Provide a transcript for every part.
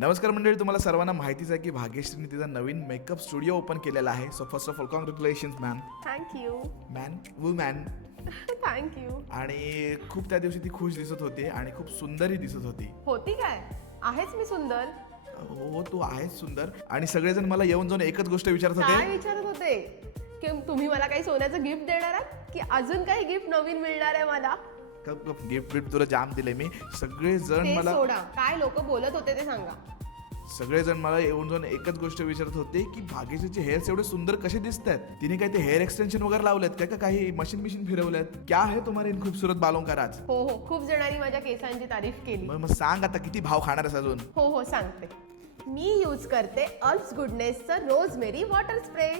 नमस्कार मंडळी, तुम्हाला सर्वांना माहितीच आहे की भाग्यश्रीने तिचा नवीन मेकअप स्टुडिओ ओपन केलेला आहे. So first of all congratulations man. Thank you. Woman. Thank you. आणि खूप त्या दिवशी ती खुश दिसत होती आणि खूप सुंदरही दिसत होती. होती काय? आहेच मी सुंदर. हो, तू आहेस सुंदर. आणि सगळेजण मला येऊन जाऊन एकच गोष्ट विचारत काय होते, विचारत होते की तुम्ही मला काही सोन्याचं गिफ्ट देणार आहात की अजून काही गिफ्ट नवीन मिळणार आहे मला? गिफ्ट तुला जाम दिले मी. सगळेजण ते मला सोडा, काय लोक बोलत होते ते सांगा. सगळेजण मला येऊन जाऊन एकच गोष्ट विचारत होते की भाग्यश्रीचे हेअर्स एवढे सुंदर कसे दिसत आहेत. तिने काय ते हेअर एक्सटेन्शन वगैरे लावलेत काय, का काही मशीन फिरवल्यात? क्या है तुम्हारे इन खूबसूरत बालों का राज? हो हो, खूप जणांनी माझ्या केसांची तारीफ केली. मग सांग आता किती भाव खाणार आहेस अजून? हो हो, सांगते. मी यूज करते अल्प्स गुडनेसचं रोजमेरी वॉटर स्प्रे.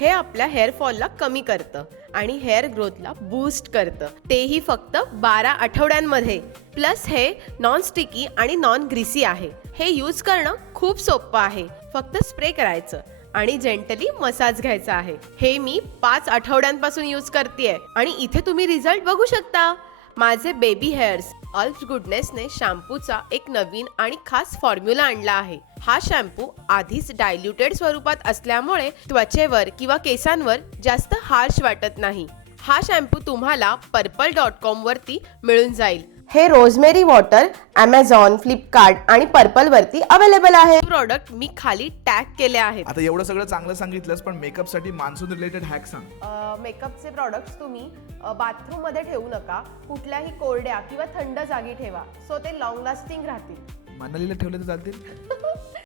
हे आपल्या हेअर फॉलला कमी करतं आणि हेअर ग्रोथला बूस्ट करतं, तेही फक्त 12 आठवड्यांमध्ये. प्लस हे नॉन स्टिकी आणि नॉन ग्रीसी आहे. हे यूज करणं खूप सोपं आहे. फक्त स्प्रे करायचं आणि जेंटली मसाज घ्यायचा आहे. हे मी 5 आठवड्यांपासून यूज करतेय आणि इथे तुम्ही रिझल्ट बघू शकता. माझे बेबी हेअर्स. अल्प्स गुडनेसने शॅम्पूचा एक नवीन आणि खास फॉर्म्युला आणला आहे. हा शॅम्पू आधीच डायल्युटेड स्वरूपात असल्यामुळे त्वचेवर किंवा केसांवर जास्त हार्श वाटत नाही. हा शॅम्पू तुम्हाला पर्पल.com वरती मिळून जाईल. हे रोजमेरी वॉटर Amazon, फ्लिपकार्ट आणि पर्पल वरती अवेलेबल आहे. प्रोडक्ट मी खाली टॅग केले आहेत. आता एवढं सगळं चांगलं सांगितलंस, पण मेकअप साठी मान्सून रिलेटेड हॅक सांग. मेकअपचे प्रॉडक्ट्स तुम्ही बाथरूम मध्ये ठेवू नका. कुठल्याही कोरड्या किंवा थंड जागी ठेवा, सो ते लॉंग लास्टिंग राहतील. मनालीला ठेवले तर चालतील?